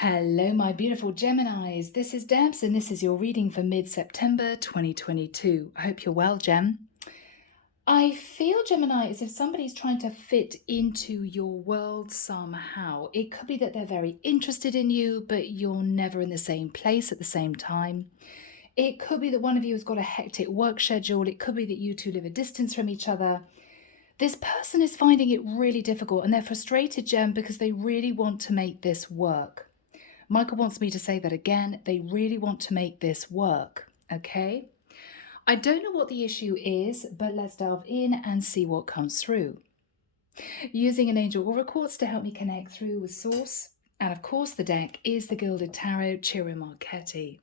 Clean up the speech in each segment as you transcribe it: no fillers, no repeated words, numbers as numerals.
Hello, my beautiful Geminis. This is Debs, and this is your reading for mid-September 2022. I hope you're well, Gem. I feel, Gemini, as if somebody's trying to fit into your world somehow. It could be that they're very interested in you, but you're never in the same place at the same time. It could be that one of you has got a hectic work schedule. It could be that you two live a distance from each other. This person is finding it really difficult, and they're frustrated, Gem, because they really want to make this work. Michael wants me to say that again. They really want to make this work, okay? I don't know what the issue is, but let's delve in and see what comes through. Using an angel oracle quartz to help me connect through with source, and of course the deck is the Gilded Tarot, Ciro Marchetti.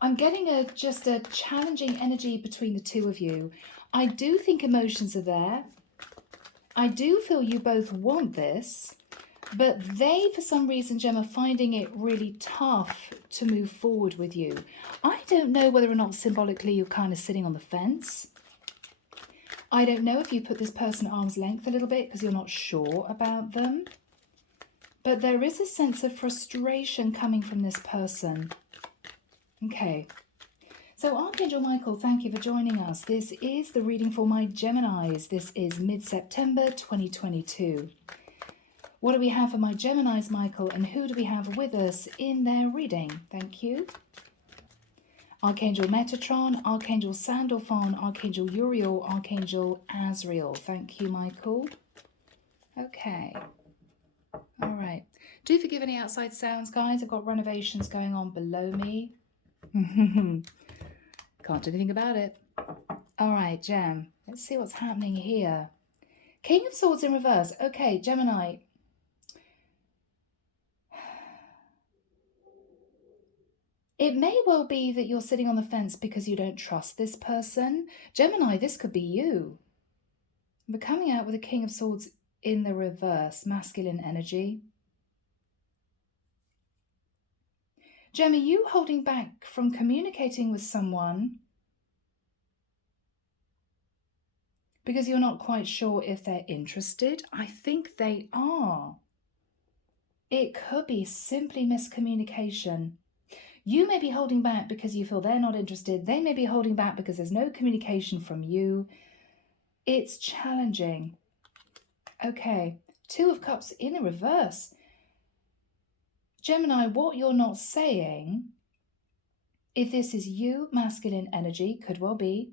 I'm getting just a challenging energy between the two of you. I do think emotions are there. I do feel you both want this. But they, for some reason, Gem, are finding it really tough to move forward with you. I don't know whether or not symbolically you're kind of sitting on the fence. I don't know if you put this person at arm's length a little bit because you're not sure about them. But there is a sense of frustration coming from this person. Okay. So Archangel Michael, thank you for joining us. This is the reading for my Geminis. This is mid-September 2022. What do we have for my Geminis, Michael, and who do we have with us in their reading? Thank you. Archangel Metatron, Archangel Sandalphon, Archangel Uriel, Archangel Azrael. Thank you, Michael. Okay. All right. Do forgive any outside sounds, guys. I've got renovations going on below me. Can't do anything about it. All right, Gem. Let's see what's happening here. King of Swords in reverse. Okay, Gemini. It may well be that you're sitting on the fence because you don't trust this person. Gemini, this could be you. We're coming out with a King of Swords in the reverse, masculine energy. Gem, are you holding back from communicating with someone because you're not quite sure if they're interested? I think they are. It could be simply miscommunication. You may be holding back because you feel they're not interested. They may be holding back because there's no communication from you. It's challenging. Okay, Two of Cups in the reverse. Gemini, what you're not saying, if this is you, masculine energy, could well be.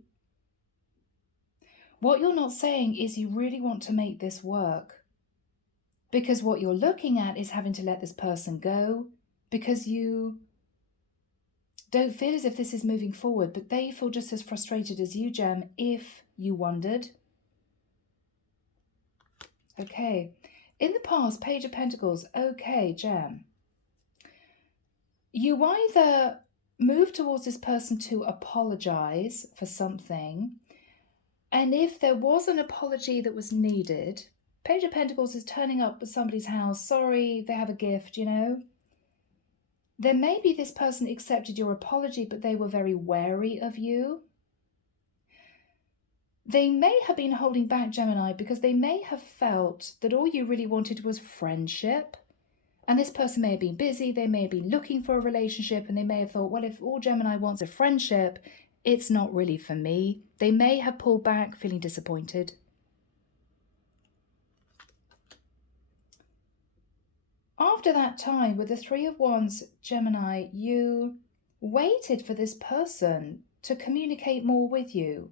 What you're not saying is you really want to make this work. Because what you're looking at is having to let this person go because you don't feel as if this is moving forward, but they feel just as frustrated as you, Gem, if you wondered. Okay. In the past, Page of Pentacles. Okay, Gem. You either move towards this person to apologize for something, and if there was an apology that was needed, Page of Pentacles is turning up at somebody's house. Sorry, they have a gift, you know. Then maybe this person accepted your apology, but they were very wary of you. They may have been holding back, Gemini, because they may have felt that all you really wanted was friendship. And this person may have been busy, they may have been looking for a relationship, and they may have thought, well, if all Gemini wants is friendship, it's not really for me. They may have pulled back, feeling disappointed. After that time, with the Three of Wands, Gemini, you waited for this person to communicate more with you.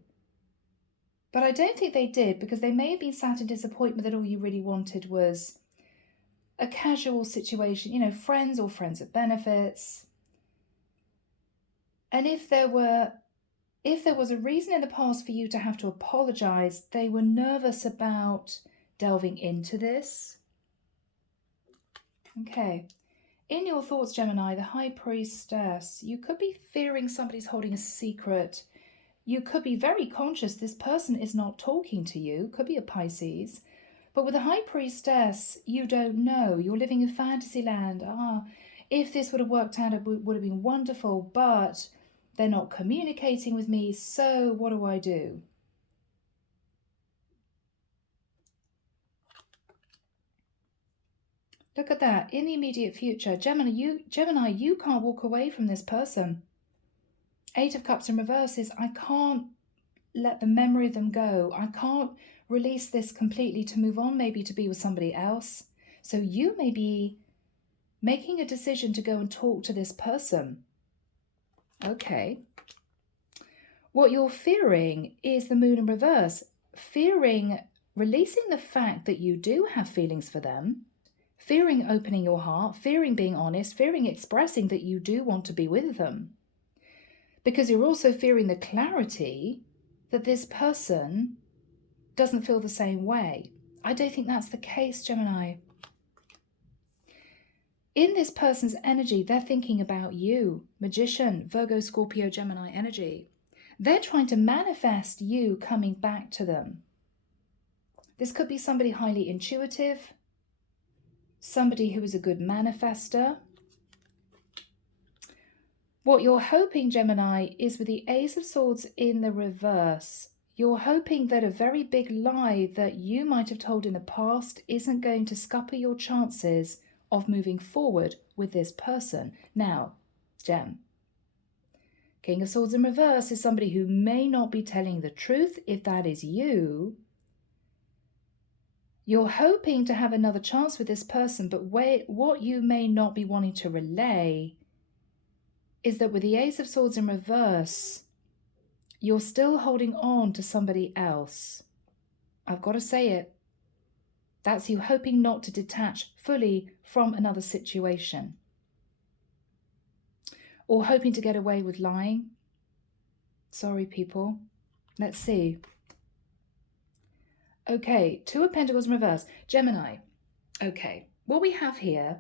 But I don't think they did, because they may have been sat in disappointment that all you really wanted was a casual situation, you know, friends or friends with benefits. And if there was a reason in the past for you to have to apologize, they were nervous about delving into this. Okay. In your thoughts, Gemini, the High Priestess, you could be fearing somebody's holding a secret. You could be very conscious this person is not talking to you. Could be a Pisces. But with the High Priestess, you don't know. You're living in fantasy land. If this would have worked out, it would have been wonderful, but they're not communicating with me, so what do I do? Look at that. In the immediate future, Gemini, you can't walk away from this person. 8 of Cups in reverse is, I can't let the memory of them go. I can't release this completely to move on, maybe to be with somebody else. So you may be making a decision to go and talk to this person. Okay. What you're fearing is the Moon in reverse. Fearing releasing the fact that you do have feelings for them, fearing opening your heart, fearing being honest, fearing expressing that you do want to be with them. Because you're also fearing the clarity that this person doesn't feel the same way. I don't think that's the case, Gemini. In this person's energy, they're thinking about you. Magician, Virgo, Scorpio, Gemini energy. They're trying to manifest you coming back to them. This could be somebody highly intuitive, somebody who is a good manifester. What you're hoping, Gemini, is with the Ace of Swords in the reverse, you're hoping that a very big lie that you might have told in the past isn't going to scupper your chances of moving forward with this person. Now, Gem, King of Swords in reverse is somebody who may not be telling the truth. If that is you, you're hoping to have another chance with this person, but what you may not be wanting to relay is that with the Ace of Swords in reverse, you're still holding on to somebody else. I've got to say it. That's you hoping not to detach fully from another situation. Or hoping to get away with lying. Sorry, people. Let's see. Okay, 2 of Pentacles in reverse. Gemini. Okay, what we have here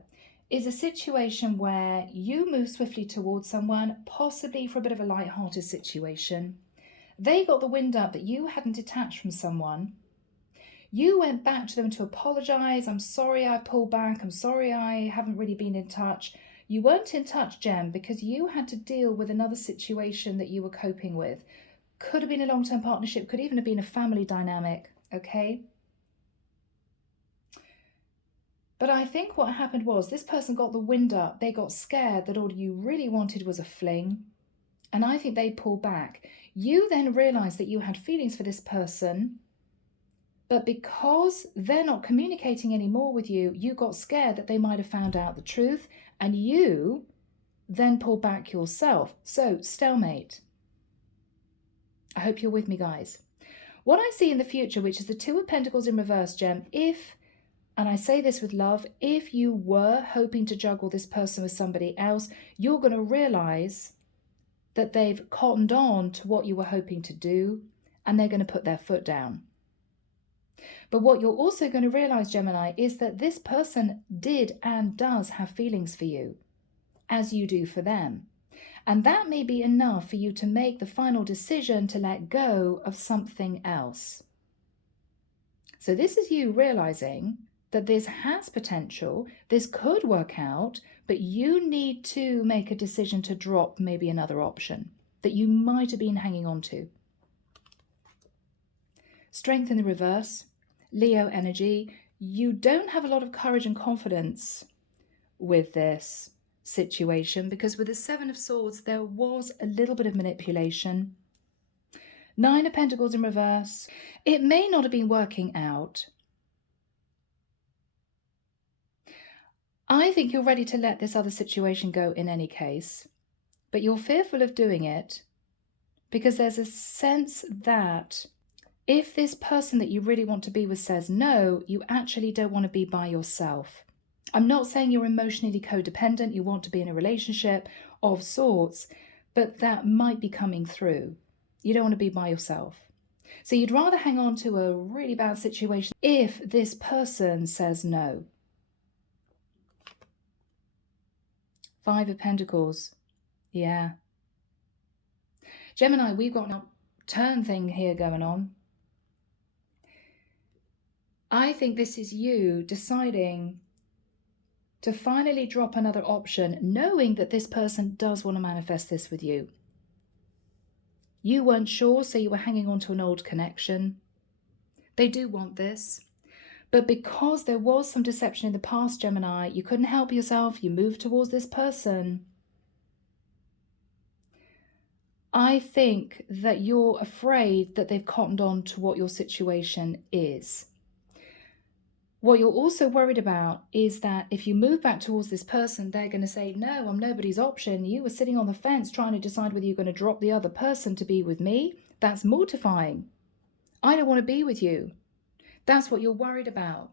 is a situation where you move swiftly towards someone, possibly for a bit of a light-hearted situation. They got the wind up that you hadn't detached from someone. You went back to them to apologize. I'm sorry I pulled back. I'm sorry I haven't really been in touch. You weren't in touch, Gem, because you had to deal with another situation that you were coping with. Could have been a long-term partnership, could even have been a family dynamic, okay? But I think what happened was this person got the wind up. They got scared that all you really wanted was a fling. And I think they pulled back. You then realized that you had feelings for this person. But because they're not communicating anymore with you, you got scared that they might have found out the truth. And you then pulled back yourself. So, stalemate. I hope you're with me, guys. What I see in the future, which is the 2 of Pentacles in reverse, Gem, and I say this with love, if you were hoping to juggle this person with somebody else, you're going to realize that they've cottoned on to what you were hoping to do, and they're going to put their foot down. But what you're also going to realize, Gemini, is that this person did and does have feelings for you, as you do for them. And that may be enough for you to make the final decision to let go of something else. So this is you realizing that this has potential, this could work out, but you need to make a decision to drop maybe another option that you might have been hanging on to. Strength in the reverse, Leo energy. You don't have a lot of courage and confidence with this situation because with the 7 of Swords, there was a little bit of manipulation. 9 of Pentacles in reverse. It may not have been working out. I think you're ready to let this other situation go in any case, but you're fearful of doing it because there's a sense that if this person that you really want to be with says no, you actually don't want to be by yourself. I'm not saying you're emotionally codependent, you want to be in a relationship of sorts, but that might be coming through. You don't want to be by yourself. So you'd rather hang on to a really bad situation if this person says no. 5 of Pentacles. Yeah. Gemini, we've got a turn thing here going on. I think this is you deciding to finally drop another option, knowing that this person does want to manifest this with you. You weren't sure, so you were hanging on to an old connection. They do want this. But because there was some deception in the past, Gemini, you couldn't help yourself. You moved towards this person. I think that you're afraid that they've cottoned on to what your situation is. What you're also worried about is that if you move back towards this person, they're going to say, no, I'm nobody's option. You were sitting on the fence trying to decide whether you're going to drop the other person to be with me. That's mortifying. I don't want to be with you. That's what you're worried about.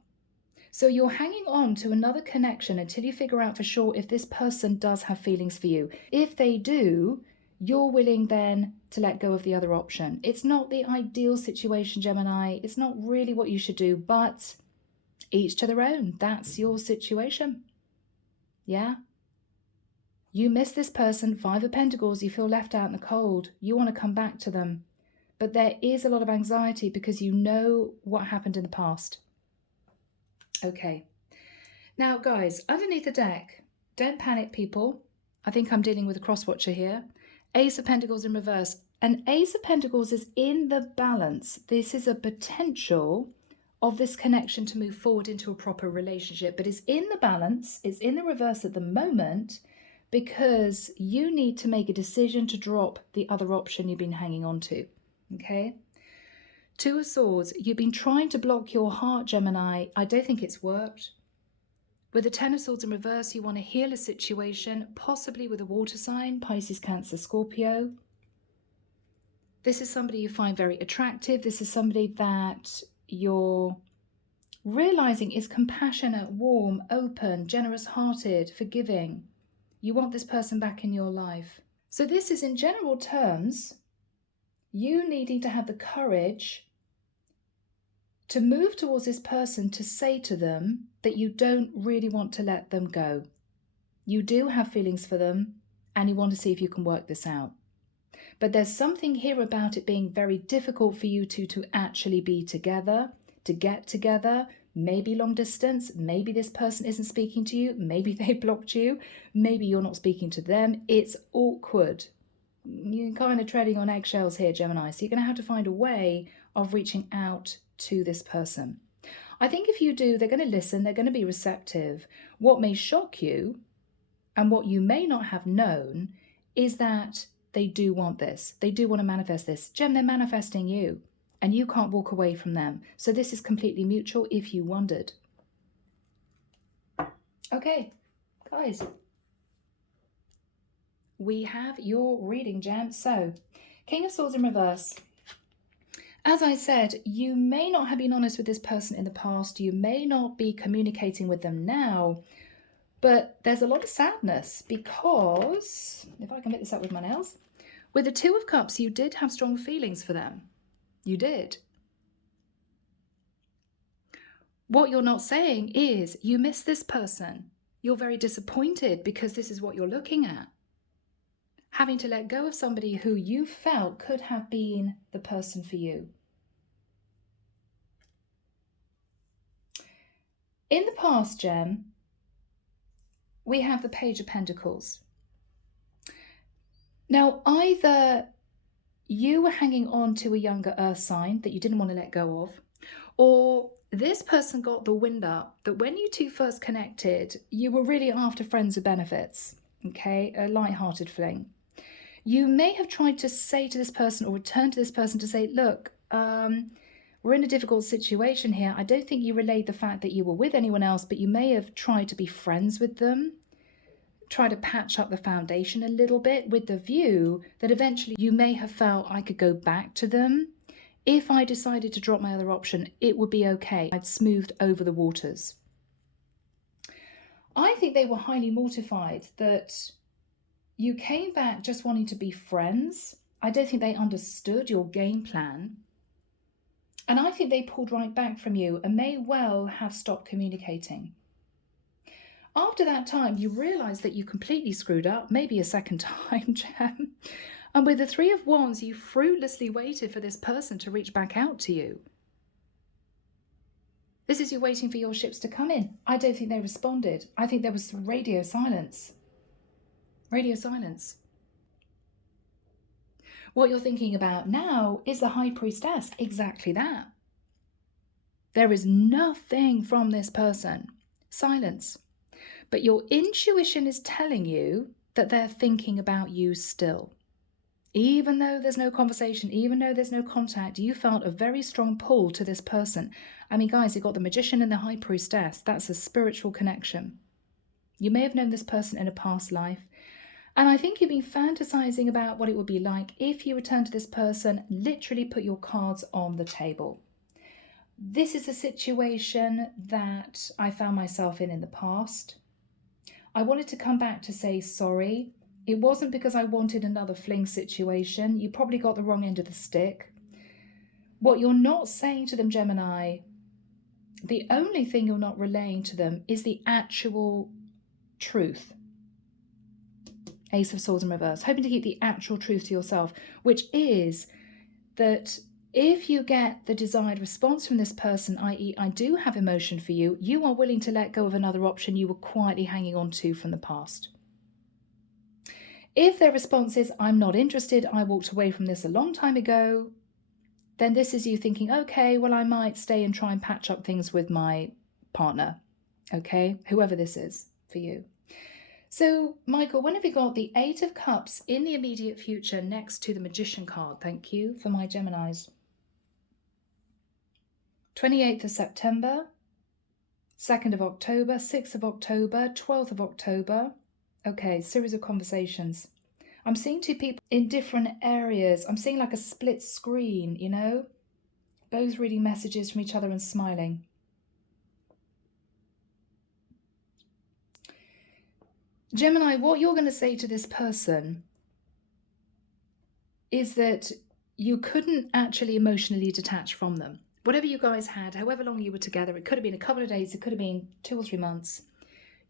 So you're hanging on to another connection until you figure out for sure if this person does have feelings for you. If they do, you're willing then to let go of the other option. It's not the ideal situation, Gemini. It's not really what you should do, but each to their own. That's your situation. Yeah? You miss this person, 5 of Pentacles, you feel left out in the cold. You want to come back to them. But there is a lot of anxiety because you know what happened in the past. Okay. Now, guys, underneath the deck, don't panic, people. I think I'm dealing with a cross-watcher here. Ace of Pentacles in reverse. And Ace of Pentacles is in the balance. This is a potential of this connection to move forward into a proper relationship, but it's in the balance, it's in the reverse at the moment, because you need to make a decision to drop the other option you've been hanging on to, okay? 2 of Swords, you've been trying to block your heart, Gemini. I don't think it's worked. With the 10 of Swords in reverse, you want to heal a situation, possibly with a water sign, Pisces, Cancer, Scorpio. This is somebody you find very attractive. This is somebody that you're realizing is compassionate, warm, open, generous-hearted, forgiving. You want this person back in your life. So this is, in general terms, you needing to have the courage to move towards this person, to say to them that you don't really want to let them go. You do have feelings for them and you want to see if you can work this out. But there's something here about it being very difficult for you two to actually be together, to get together, maybe long distance, maybe this person isn't speaking to you, maybe they blocked you, maybe you're not speaking to them. It's awkward. You're kind of treading on eggshells here, Gemini. So you're going to have to find a way of reaching out to this person. I think if you do, they're going to listen, they're going to be receptive. What may shock you and what you may not have known is that they do want this. They do want to manifest this. Gem, they're manifesting you and you can't walk away from them. So this is completely mutual if you wondered. Okay, guys. We have your reading, Gem. So, King of Swords in reverse. As I said, you may not have been honest with this person in the past. You may not be communicating with them now. But there's a lot of sadness because, if I can make this up with my nails, with the 2 of Cups, you did have strong feelings for them. You did. What you're not saying is you miss this person. You're very disappointed because this is what you're looking at. Having to let go of somebody who you felt could have been the person for you. In the past, Gem, we have the Page of Pentacles. Now, either you were hanging on to a younger earth sign that you didn't want to let go of, or this person got the wind up that when you two first connected, you were really after friends with benefits, okay? A light-hearted fling. You may have tried to say to this person or return to this person to say, look, we're in a difficult situation here. I don't think you relayed the fact that you were with anyone else, but you may have tried to be friends with them, try to patch up the foundation a little bit with the view that eventually you may have felt I could go back to them. If I decided to drop my other option, it would be okay. I'd smoothed over the waters. I think they were highly mortified that you came back just wanting to be friends. I don't think they understood your game plan. And I think they pulled right back from you and may well have stopped communicating. After that time, you realise that you completely screwed up, maybe a second time, Gem. And with the 3 of Wands, you fruitlessly waited for this person to reach back out to you. This is you waiting for your ships to come in. I don't think they responded. I think there was radio silence. Radio silence. What you're thinking about now is the High Priestess. Exactly that. There is nothing from this person. Silence. But your intuition is telling you that they're thinking about you still. Even though there's no conversation, even though there's no contact, you felt a very strong pull to this person. I mean, guys, you've got the Magician and the High Priestess. That's a spiritual connection. You may have known this person in a past life. And I think you've been fantasizing about what it would be like if you return to this person. Literally put your cards on the table. This is a situation that I found myself in the past. I wanted to come back to say sorry. It wasn't because I wanted another fling situation. You probably got the wrong end of the stick. What you're not saying to them, Gemini, the only thing you're not relaying to them is the actual truth. Ace of Swords in reverse. Hoping to keep the actual truth to yourself, which is that if you get the desired response from this person, i.e. I do have emotion for you, you are willing to let go of another option you were quietly hanging on to from the past. If their response is, I'm not interested, I walked away from this a long time ago, then this is you thinking, okay, well, I might stay and try and patch up things with my partner, okay, whoever this is for you. So, Michael, when have you got the Eight of Cups in the immediate future next to the Magician card? Thank you for my Geminis. 28th of September, 2nd of October, 6th of October, 12th of October. Okay, series of conversations. I'm seeing two people in different areas. I'm seeing like a split screen, you know? Both reading messages from each other and smiling. Gemini, what you're going to say to this person is that you couldn't actually emotionally detach from them. Whatever you guys had, however long you were together, it could have been a couple of days, it could have been 2 or 3 months.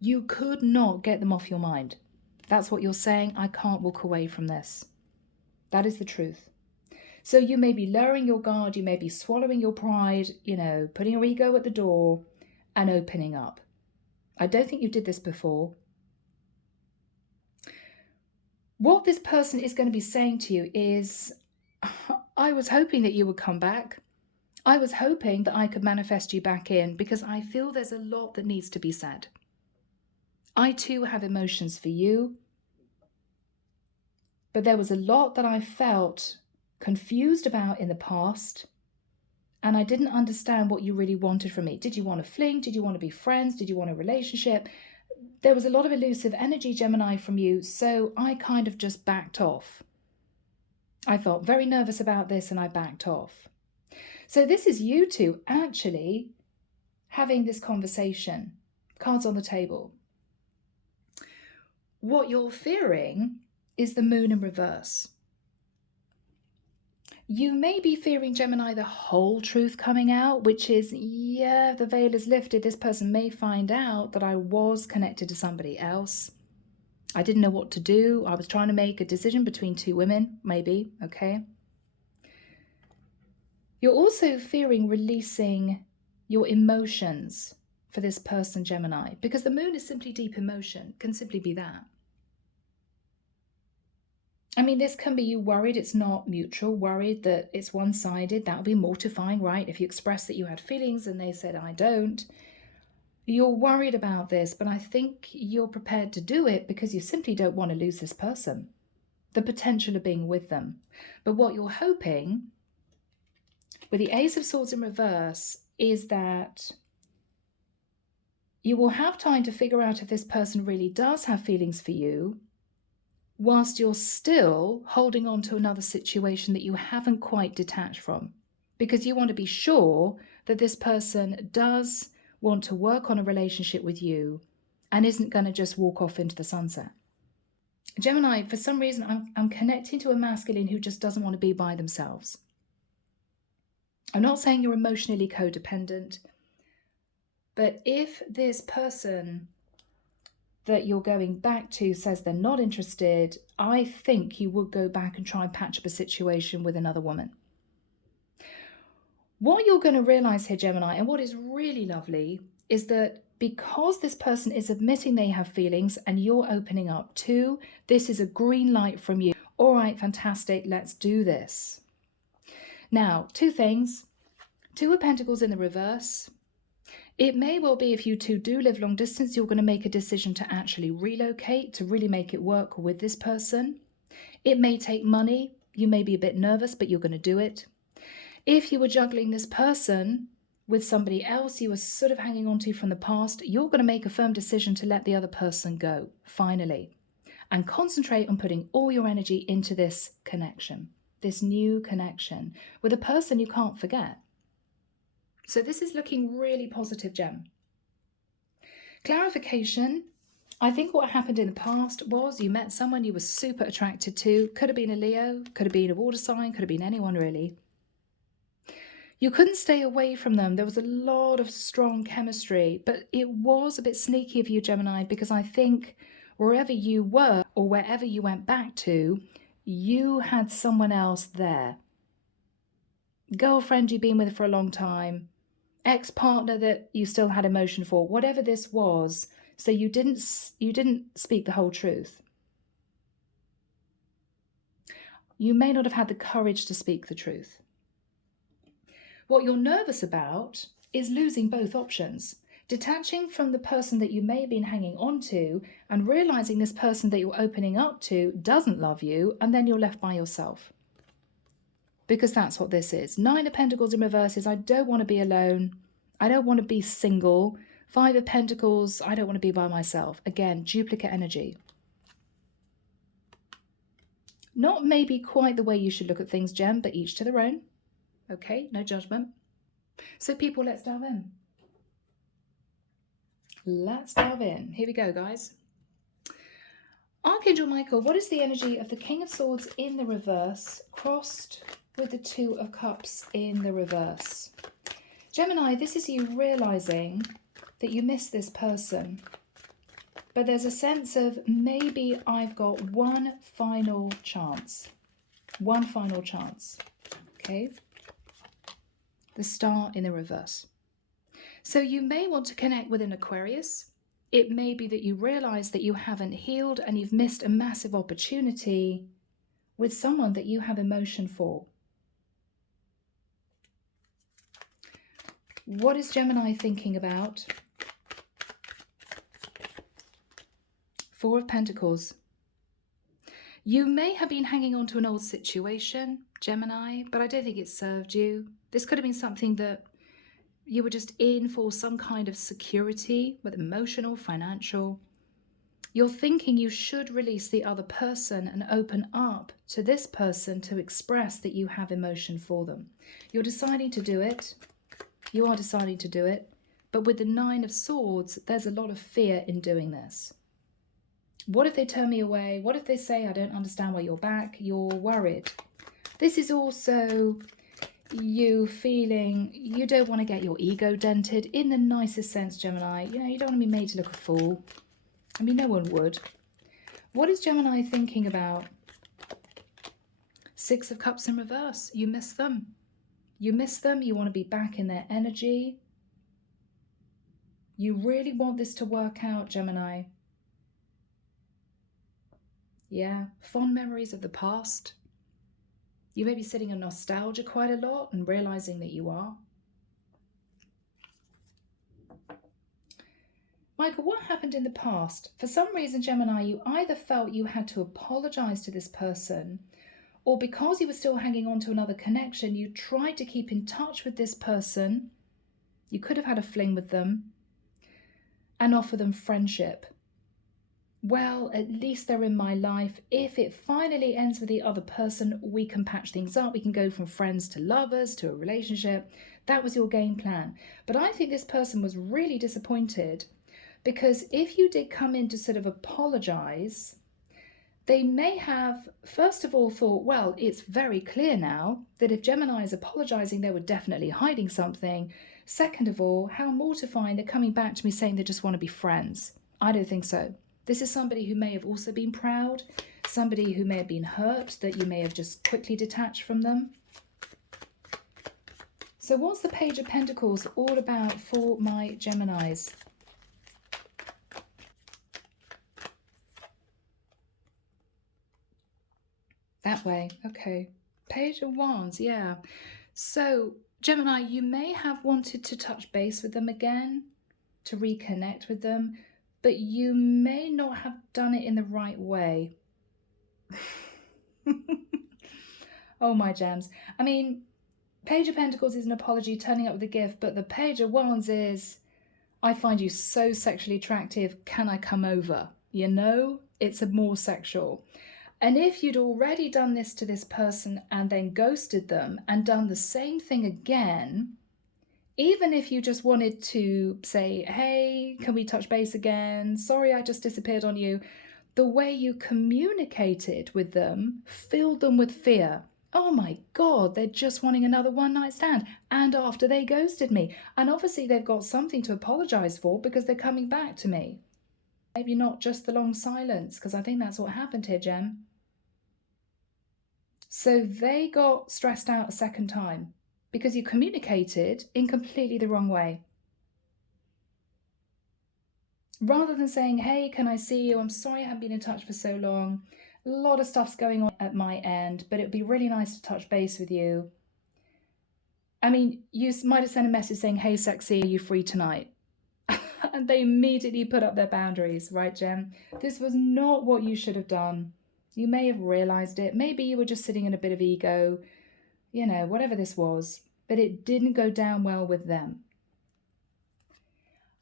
You could not get them off your mind. That's what you're saying. I can't walk away from this. That is the truth. So you may be lowering your guard, you may be swallowing your pride, you know, putting your ego at the door and opening up. I don't think you did this before. What this person is going to be saying to you is, I was hoping that you would come back. I was hoping that I could manifest you back in because I feel there's a lot that needs to be said. I too have emotions for you, but there was a lot that I felt confused about in the past, and I didn't understand what you really wanted from me. Did you want to fling? Did you want to be friends? Did you want a relationship? There was a lot of elusive energy, Gemini, from you, so I kind of just backed off. I felt very nervous about this and I backed off. So this is you two actually having this conversation, cards on the table. What you're fearing is the moon in reverse. You may be fearing, Gemini, the whole truth coming out, which is, yeah, the veil is lifted. This person may find out that I was connected to somebody else. I didn't know what to do. I was trying to make a decision between 2 women, maybe, okay? You're also fearing releasing your emotions for this person, Gemini, because the moon is simply deep emotion, can simply be that. I mean, this can be you worried it's not mutual, worried that it's one-sided. That would be mortifying, right? If you express that you had feelings and they said, I don't. You're worried about this, but I think you're prepared to do it because you simply don't want to lose this person, the potential of being with them. But what you're hoping with the Ace of Swords in reverse is that you will have time to figure out if this person really does have feelings for you, whilst you're still holding on to another situation that you haven't quite detached from, because you want to be sure that this person does want to work on a relationship with you and isn't going to just walk off into the sunset. Gemini, for some reason, I'm connecting to a masculine who just doesn't want to be by themselves. I'm not saying you're emotionally codependent, but if this person that you're going back to says they're not interested, I think you would go back and try and patch up a situation with another woman. What you're going to realize here, Gemini, and what is really lovely, is that because this person is admitting they have feelings and you're opening up too, this is a green light from you. All right, fantastic, let's do this. Now, 2 things. Two of Pentacles in the reverse. It may well be if you two do live long distance, you're going to make a decision to actually relocate, to really make it work with this person. It may take money. You may be a bit nervous, but you're going to do it. If you were juggling this person with somebody else you were sort of hanging on to from the past, you're going to make a firm decision to let the other person go, finally, and concentrate on putting all your energy into this connection, this new connection with a person you can't forget. So this is looking really positive, Gem. Clarification. I think what happened in the past was you met someone you were super attracted to. Could have been a Leo, could have been a water sign, could have been anyone really. You couldn't stay away from them. There was a lot of strong chemistry, but it was a bit sneaky of you, Gemini, because I think wherever you were or wherever you went back to, you had someone else there. Girlfriend you've been with for a long time, ex-partner that you still had emotion for, whatever this was. So you didn't speak the whole truth. You may not have had the courage to speak the truth. What you're nervous about is losing both options. Detaching from the person that you may have been hanging on to and realizing this person that you're opening up to doesn't love you, and then you're left by yourself. Because that's what this is. 9 of Pentacles in reverse is I don't want to be alone. I don't want to be single. 5 of Pentacles, I don't want to be by myself. Again, duplicate energy. Not maybe quite the way you should look at things, Gem, but each to their own. Okay, no judgment. So people, let's dive in. Let's dive in. Here we go, guys. Archangel Michael, what is the energy of the King of Swords in the reverse crossed with the 2 of Cups in the reverse? Gemini, this is you realizing that you miss this person. But there's a sense of maybe I've got one final chance. One final chance. Okay? The Star in the reverse. So you may want to connect with an Aquarius. It may be that you realize that you haven't healed and you've missed a massive opportunity with someone that you have emotion for. What is Gemini thinking about? 4 of Pentacles. You may have been hanging on to an old situation, Gemini, but I don't think it served you. This could have been something that you were just in for some kind of security, whether emotional, financial. You're thinking you should release the other person and open up to this person to express that you have emotion for them. You're deciding to do it. You are deciding to do it. But with the 9 of Swords, there's a lot of fear in doing this. What if they turn me away? What if they say, I don't understand why you're back? You're worried. This is also you feeling you don't want to get your ego dented in the nicest sense, Gemini. You know, you don't want to be made to look a fool. I mean, no one would. What is Gemini thinking about? 6 of Cups in reverse. You miss them. You miss them. You want to be back in their energy. You really want this to work out, Gemini. Yeah, fond memories of the past. You may be sitting in nostalgia quite a lot and realizing that you are. Michael, what happened in the past? For some reason, Gemini, you either felt you had to apologize to this person, or because you were still hanging on to another connection, you tried to keep in touch with this person. You could have had a fling with them and offer them friendship. Well, at least they're in my life. If it finally ends with the other person, we can patch things up. We can go from friends to lovers to a relationship. That was your game plan. But I think this person was really disappointed because if you did come in to sort of apologize, they may have, first of all, thought, well, it's very clear now that if Gemini is apologizing, they were definitely hiding something. Second of all, how mortifying they're coming back to me saying they just want to be friends. I don't think so. This is somebody who may have also been proud, somebody who may have been hurt, that you may have just quickly detached from them. So what's the Page of Pentacles all about for my Geminis? That way, okay. Page of Wands, yeah. So Gemini, you may have wanted to touch base with them again, to reconnect with them, but you may not have done it in the right way. Oh, my gems. I mean, Page of Pentacles is an apology, turning up with a gift, but the Page of Wands is, I find you so sexually attractive, can I come over? You know, it's a more sexual. And if you'd already done this to this person and then ghosted them and done the same thing again, even if you just wanted to say, hey, can we touch base again? Sorry, I just disappeared on you. The way you communicated with them filled them with fear. Oh my God, they're just wanting another one night stand. And after they ghosted me. And obviously they've got something to apologize for because they're coming back to me. Maybe not just the long silence, because I think that's what happened here, Gem. So they got stressed out a second time because you communicated in completely the wrong way. Rather than saying, hey, can I see you? I'm sorry I haven't been in touch for so long. A lot of stuff's going on at my end, but it'd be really nice to touch base with you. I mean, you might have sent a message saying, hey, sexy, are you free tonight? And they immediately put up their boundaries, right, Gem? This was not what you should have done. You may have realized it. Maybe you were just sitting in a bit of ego, you know, whatever this was, but it didn't go down well with them.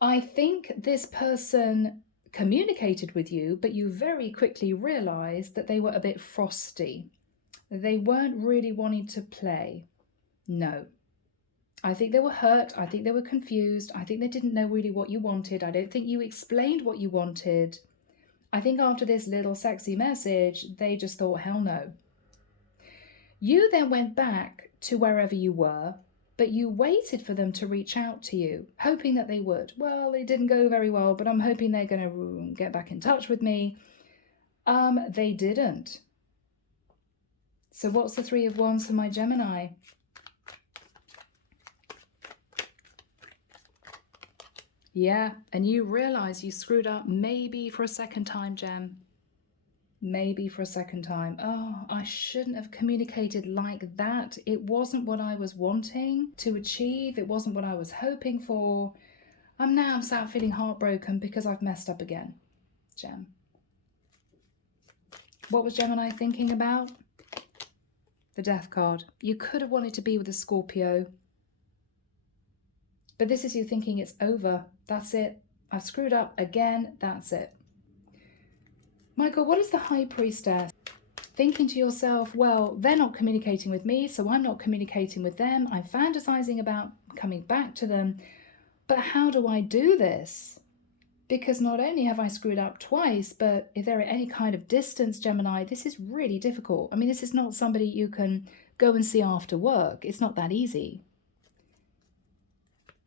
I think this person communicated with you, but you very quickly realized that they were a bit frosty. They weren't really wanting to play. No. I think they were hurt. I think they were confused. I think they didn't know really what you wanted. I don't think you explained what you wanted. I think after this little sexy message, they just thought, hell no. You then went back to wherever you were, but you waited for them to reach out to you, hoping that they would. Well, it didn't go very well, but I'm hoping they're going to get back in touch with me. They didn't. So what's the Three of Wands for my Gemini? Yeah, and you realize you screwed up maybe for a second time, Gem. Maybe for a second time. Oh, I shouldn't have communicated like that. It wasn't what I was wanting to achieve. It wasn't what I was hoping for. I'm sat feeling heartbroken because I've messed up again, Gem. What was Gemini thinking about? The Death card. You could have wanted to be with a Scorpio. But this is you thinking it's over. That's it. I've screwed up again. That's it. Michael, what is the High Priestess? Thinking to yourself, well, they're not communicating with me, so I'm not communicating with them. I'm fantasizing about coming back to them. But how do I do this? Because not only have I screwed up twice, but if there are any kind of distance, Gemini, this is really difficult. I mean, this is not somebody you can go and see after work. It's not that easy.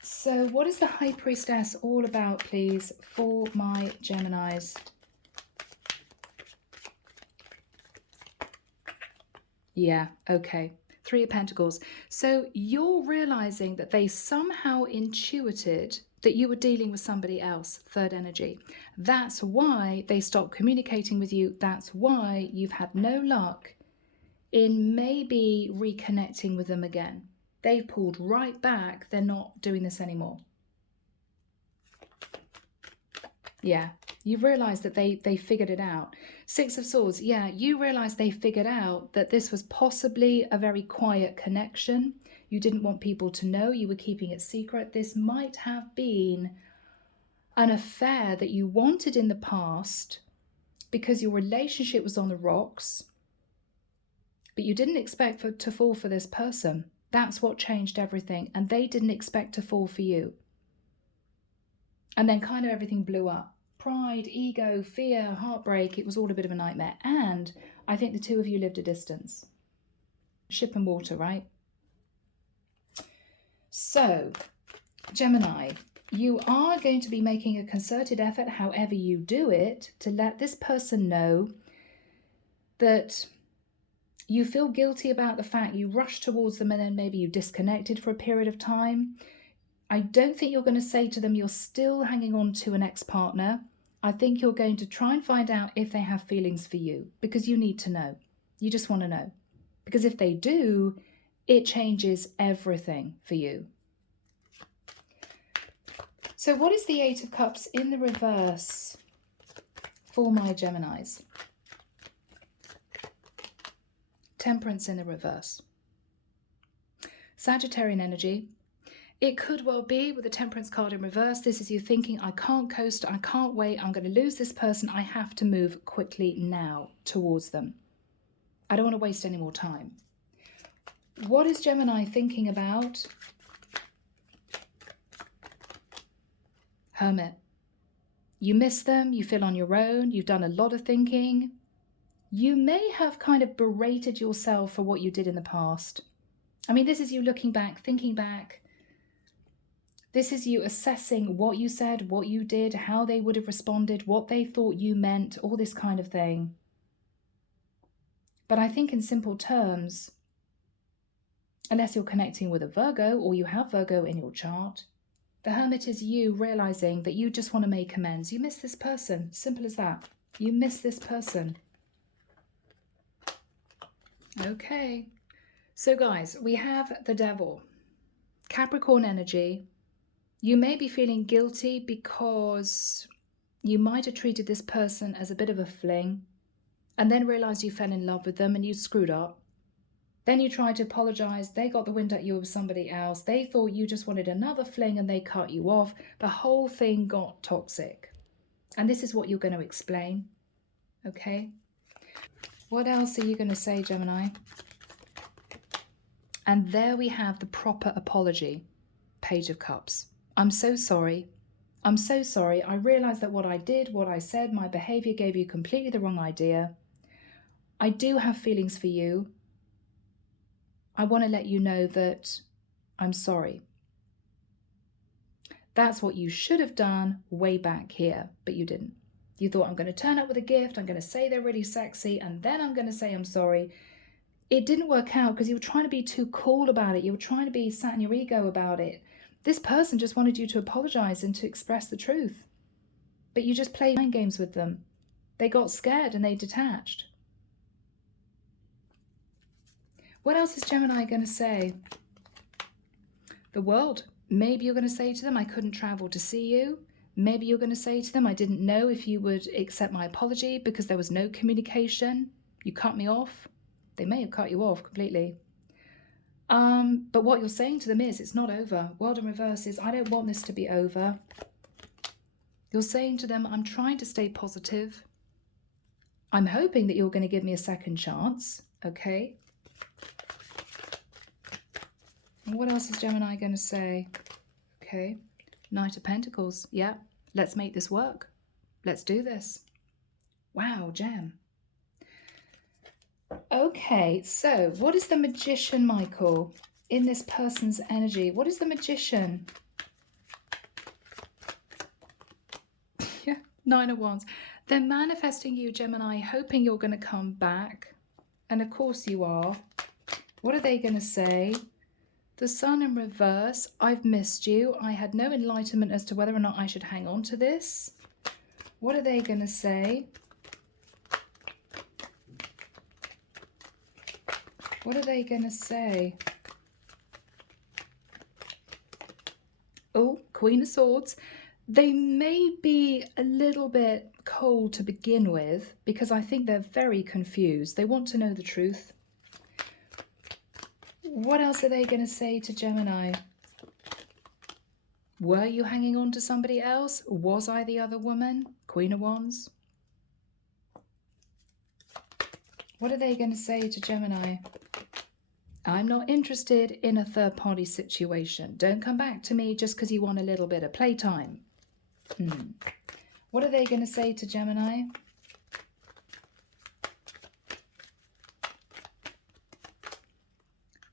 So what is the High Priestess all about, please, for my Geminis? Yeah, okay. Three of Pentacles. So you're realizing that they somehow intuited that you were dealing with somebody else, third energy. That's why they stopped communicating with you. That's why you've had no luck in maybe reconnecting with them again. They've pulled right back. They're not doing this anymore. Yeah, you realize that they figured it out. Six of Swords, yeah, you realize they figured out that this was possibly a very quiet connection. You didn't want people to know, you were keeping it secret. This might have been an affair that you wanted in the past because your relationship was on the rocks, but you didn't expect to fall for this person. That's what changed everything, and they didn't expect to fall for you. And then kind of everything blew up. Pride, ego, fear, heartbreak, it was all a bit of a nightmare. And I think the two of you lived a distance. Ship and water, right? So, Gemini, you are going to be making a concerted effort, however you do it, to let this person know that you feel guilty about the fact you rushed towards them and then maybe you disconnected for a period of time. I don't think you're going to say to them you're still hanging on to an ex-partner. I think you're going to try and find out if they have feelings for you, because you need to know. You just want to know. Because if they do, it changes everything for you. So what is the Eight of Cups in the reverse for my Geminis? Temperance in the reverse. Sagittarian energy. It could well be with the Temperance card in reverse. This is you thinking, I can't coast, I can't wait, I'm going to lose this person. I have to move quickly now towards them. I don't want to waste any more time. What is Gemini thinking about? Hermit. You miss them, you feel on your own, you've done a lot of thinking. You may have kind of berated yourself for what you did in the past. I mean, this is you looking back, thinking back. This is you assessing what you said, what you did, how they would have responded, what they thought you meant, all this kind of thing. But I think in simple terms, unless you're connecting with a Virgo or you have Virgo in your chart, the Hermit is you realizing that you just want to make amends. You miss this person. Simple as that. You miss this person. Okay. So guys, we have the Devil. Capricorn energy. You may be feeling guilty because you might have treated this person as a bit of a fling and then realized you fell in love with them and you screwed up. Then you tried to apologize. They got the wind at you with somebody else. They thought you just wanted another fling and they cut you off. The whole thing got toxic. And this is what you're going to explain. Okay. What else are you going to say, Gemini? And there we have the proper apology. Page of Cups. I'm so sorry. I'm so sorry. I realized that what I did, what I said, my behavior gave you completely the wrong idea. I do have feelings for you. I want to let you know that I'm sorry. That's what you should have done way back here, but you didn't. You thought, I'm going to turn up with a gift, I'm going to say they're really sexy, and then I'm going to say I'm sorry. It didn't work out because you were trying to be too cool about it. You were trying to be sat in your ego about it. This person just wanted you to apologize and to express the truth. But you just played mind games with them. They got scared and they detached. What else is Gemini going to say? The World. Maybe you're going to say to them, I couldn't travel to see you. Maybe you're going to say to them, I didn't know if you would accept my apology because there was no communication. You cut me off. They may have cut you off completely. But what you're saying to them is, it's not over. World in reverse is, I don't want this to be over. You're saying to them, I'm trying to stay positive. I'm hoping that you're going to give me a second chance. Okay. And what else is Gemini going to say? Okay. Knight of Pentacles. Yeah. Let's make this work. Let's do this. Wow, Gem. Okay, so what is the Magician, Michael, in this person's energy? What is the Magician? Yeah, Nine of Wands. They're manifesting you, Gemini, hoping you're going to come back. And of course you are. What are they going to say? The Sun in reverse. I've missed you. I had no enlightenment as to whether or not I should hang on to this. What are they going to say? What are they going to say? Oh, Queen of Swords. They may be a little bit cold to begin with because I think they're very confused. They want to know the truth. What else are they going to say to Gemini? Were you hanging on to somebody else? Was I the other woman? Queen of Wands. What are they going to say to Gemini? I'm not interested in a third-party situation. Don't come back to me just because you want a little bit of playtime. What are they going to say to Gemini?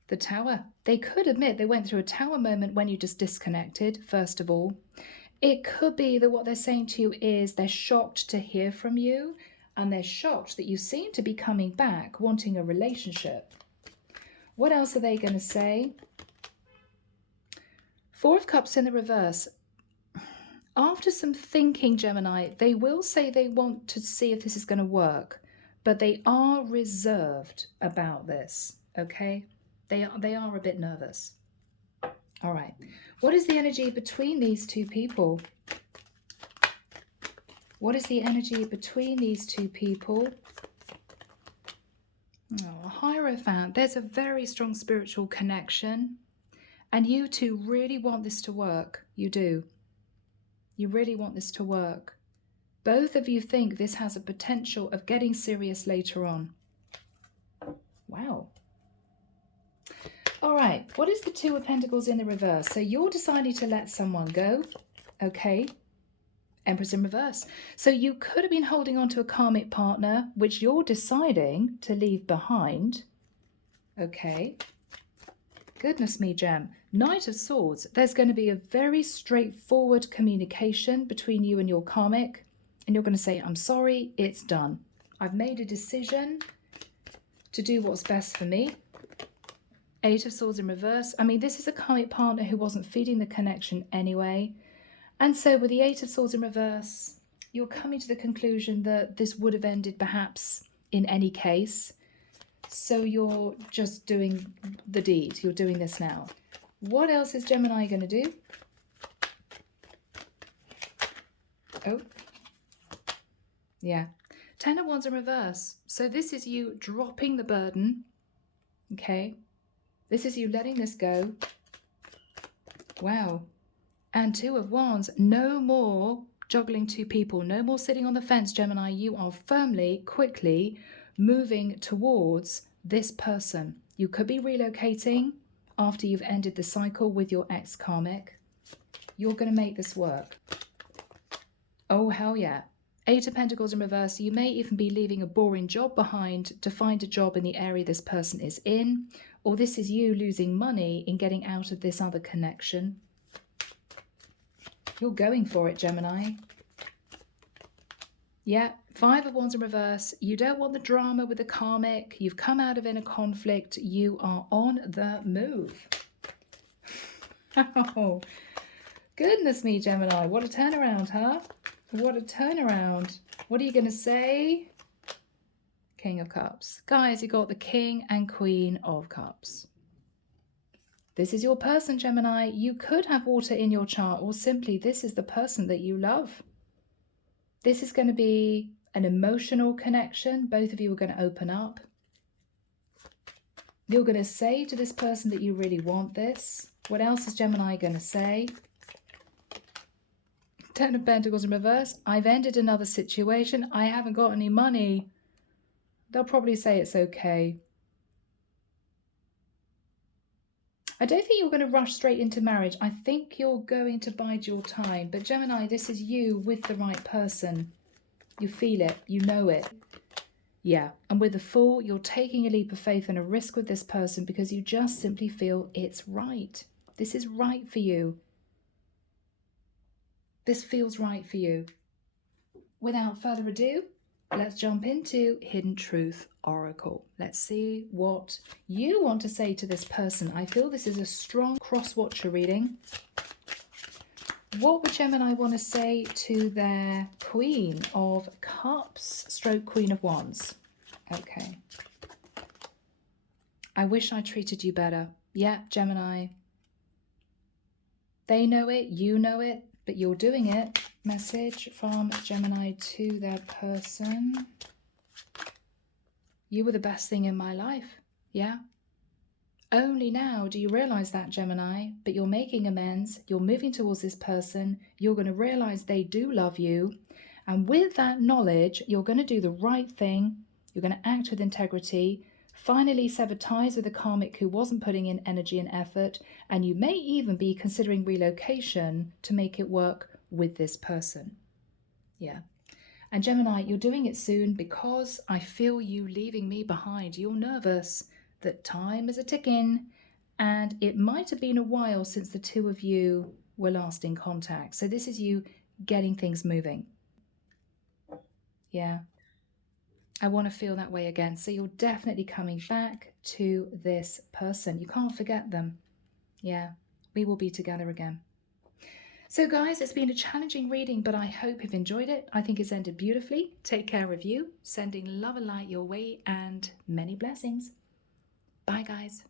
The Tower. They could admit they went through a Tower moment when you just disconnected, first of all. It could be that what they're saying to you is they're shocked to hear from you and they're shocked that you seem to be coming back wanting a relationship. What else are they going to say? Four of Cups in the reverse. After some thinking, Gemini, they will say they want to see if this is going to work, but they are reserved about this, okay? They are a bit nervous. All right. What is the energy between these two people? What is the energy between these two people? Oh, Hierophant. There's a very strong spiritual connection. And you two really want this to work. You do. You really want this to work. Both of you think this has a potential of getting serious later on. Wow. All right. What is the Two of Pentacles in the reverse? So you're deciding to let someone go. Okay. Empress in reverse. So you could have been holding on to a karmic partner, which you're deciding to leave behind. Okay. Goodness me, Gem. Knight of Swords. There's going to be a very straightforward communication between you and your karmic. And you're going to say, I'm sorry, it's done. I've made a decision to do what's best for me. Eight of Swords in reverse. I mean, this is a karmic partner who wasn't feeding the connection anyway. And so with the Eight of Swords in reverse, you're coming to the conclusion that this would have ended perhaps in any case. So you're just doing the deed. You're doing this now. What else is Gemini going to do? Oh, yeah. Ten of Wands in reverse. So this is you dropping the burden. Okay. This is you letting this go. Wow. And Two of Wands. No more juggling two people. No more sitting on the fence, Gemini. You are firmly, quickly moving towards this person. You could be relocating after you've ended the cycle with your ex-karmic. You're going to make this work. Oh, hell yeah. Eight of Pentacles in reverse. You may even be leaving a boring job behind to find a job in the area this person is in. Or this is you losing money in getting out of this other connection. You're going for it, Gemini. Yeah, Five of Wands in reverse. You don't want the drama with the karmic. You've come out of inner conflict. You are on the move. Oh, goodness me, Gemini. What a turnaround, huh? What a turnaround. What are you going to say? King of Cups. Guys, you got the King and Queen of Cups. This is your person, Gemini. You could have water in your chart, or simply this is the person that you love. This is going to be an emotional connection. Both of you are going to open up. You're going to say to this person that you really want this. What else is Gemini going to say? Ten of Pentacles in reverse. I've ended another situation. I haven't got any money. They'll probably say it's okay. I don't think you're going to rush straight into marriage. I think you're going to bide your time. But Gemini, this is you with the right person. You feel it. You know it. Yeah. And with the Fool, you're taking a leap of faith and a risk with this person because you just simply feel it's right. This is right for you. This feels right for you. Without further ado, let's jump into Hidden Truth Oracle. Let's see what you want to say to this person. I feel this is a strong cross-watcher reading. What would Gemini want to say to their Queen of Cups stroke Queen of Wands? Okay. I wish I treated you better. Yeah, Gemini. They know it, you know it, but you're doing it. Message from Gemini to their person. You were the best thing in my life. Yeah. Only now do you realize that, Gemini, but you're making amends. You're moving towards this person. You're going to realize they do love you. And with that knowledge, you're going to do the right thing. You're going to act with integrity. Finally sever ties with a karmic who wasn't putting in energy and effort. And you may even be considering relocation to make it work with this person. Yeah. And Gemini, you're doing it soon because I feel you leaving me behind. You're nervous that time is a ticking, and it might have been a while since the two of you were last in contact. So this is you getting things moving. Yeah. I want to feel that way again. So you're definitely coming back to this person. You can't forget them. Yeah. We will be together again. So guys, it's been a challenging reading, but I hope you've enjoyed it. I think it's ended beautifully. Take care of you. Sending love and light your way and many blessings. Bye, guys.